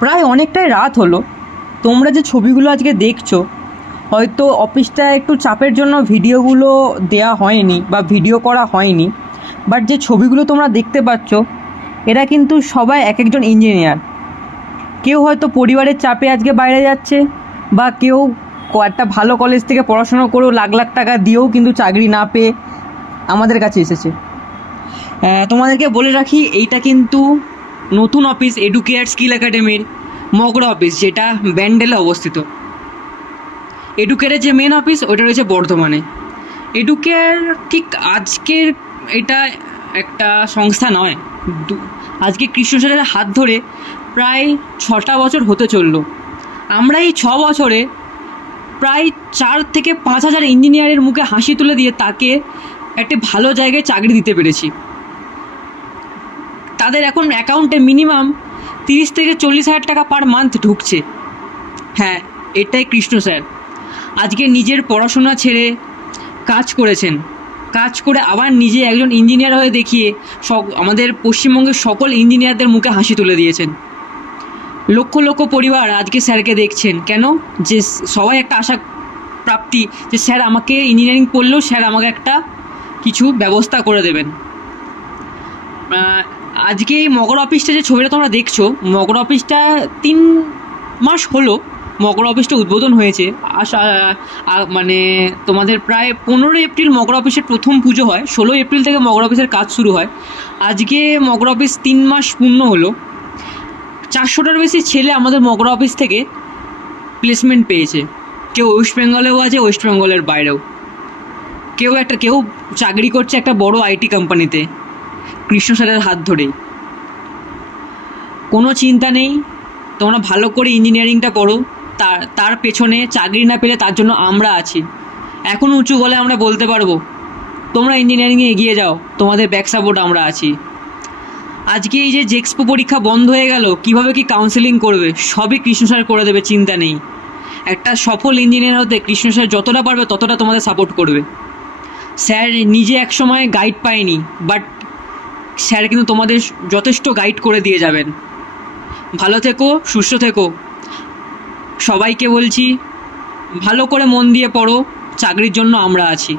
প্রায় অনেকটাই রাত হলো। তোমরা যে ছবিগুলো আজকে দেখছো, হয়তো অফিসটা একটু চাপের জন্য ভিডিওগুলো দেয়া হয়নি বা ভিডিও করা হয়নি, বাট যে ছবিগুলো তোমরা দেখতে পাচ্ছ এরা কিন্তু সবাই এক একজন ইঞ্জিনিয়ার। কেউ হয়তো পরিবারের চাপে আজকে বাইরে যাচ্ছে, বা কেউ একটা ভালো কলেজ থেকে পড়াশোনা করেও লাখ লাখ টাকা দিয়েও কিন্তু চাকরি না পেয়ে আমাদের কাছে এসেছে। তোমাদেরকে বলে রাখি, এইটা কিন্তু নতুন অফিস এডুকেয়ার স্কিল একাডেমির মগরা অফিস, যেটা ব্যান্ডেলে অবস্থিত। এডুকেয়ারের যে মেন অফিস ওইটা রয়েছে বর্ধমানে। এডুকেয়ার ঠিক আজকের এটা একটা সংস্থা নয়, আজকে কৃষ্ণ স্যারের হাত ধরে প্রায় 6টা বছর হতে চললো। আমরা এই 6 বছরে প্রায় 4 থেকে 5 হাজার ইঞ্জিনিয়ারের মুখে হাসি তুলে দিয়ে তাকে একটা ভালো জায়গায় চাকরি দিতে পেরেছি। তাদের এখন অ্যাকাউন্টে মিনিমাম 30 থেকে 40 হাজার টাকা পার মান্থ ঢুকছে। হ্যাঁ, এটাই কৃষ্ণ স্যার আজকে নিজের পড়াশোনা ছেড়ে কাজ করেছেন, কাজ করে আবার নিজে একজন ইঞ্জিনিয়ার হয়ে দেখিয়ে আমাদের পশ্চিমবঙ্গের সকল ইঞ্জিনিয়ারদের মুখে হাসি তুলে দিয়েছেন। লক্ষ লক্ষ পরিবার আজকে স্যারকে দেখছেন, কেন? যে সবাই একটা আশা প্রাপ্তি যে স্যার আমাকে ইঞ্জিনিয়ারিং পড়লেও স্যার আমাকে একটা কিছু ব্যবস্থা করে দেবেন। আজকে এই মগর অফিসটা যে ছবিটা তোমরা দেখছো, মগর অফিসটা 3 মাস হলো মগর অফিসটা উদ্বোধন হয়েছে। মানে তোমাদের প্রায় 15 এপ্রিল মগর অফিসের প্রথম পুজো হয়, 16 এপ্রিল থেকে মগর অফিসের কাজ শুরু হয়। আজকে মগর অফিস 3 মাস পূর্ণ হলো। 400টার বেশি ছেলে আমাদের মগরা অফিস থেকে প্লেসমেন্ট পেয়েছে। কেউ ওয়েস্ট বেঙ্গলেও আছে, ওয়েস্ট বেঙ্গলের বাইরেও। কেউ চাকরি করছে একটা বড় আইটি কোম্পানিতে কৃষ্ণ স্যারের হাত ধরেই। কোনো চিন্তা নেই, তোমরা ভালো করে ইঞ্জিনিয়ারিংটা করো। তার পেছনে চাকরি না পেলে তার জন্য আমরা আছি। এখন উঁচু গলায় আমরা বলতে পারবো তোমরা ইঞ্জিনিয়ারিংয়ে এগিয়ে যাও, তোমাদের ব্যাক সাপোর্ট আমরা আছি। আজকে এই যে জেক্সপো পরীক্ষা বন্ধ হয়ে গেল, কিভাবে কি কাউন্সেলিং করবে সবই কৃষ্ণ স্যার করে দেবে, চিন্তা নেই। একটা সফল ইঞ্জিনিয়ার হতে কৃষ্ণ স্যার যতটা পারবে ততটা তোমাদের সাপোর্ট করবে। স্যার নিজে একসময় গাইড পায়নি, বাট স্যার কিন্তু তোমাদের যথেষ্ট গাইড করে দিয়ে যাবেন। ভালো থেকো, সুস্থ থেকো। সবাইকে বলছি ভালো করে মন দিয়ে পড়ো, চাকরির জন্য আমরা আছি।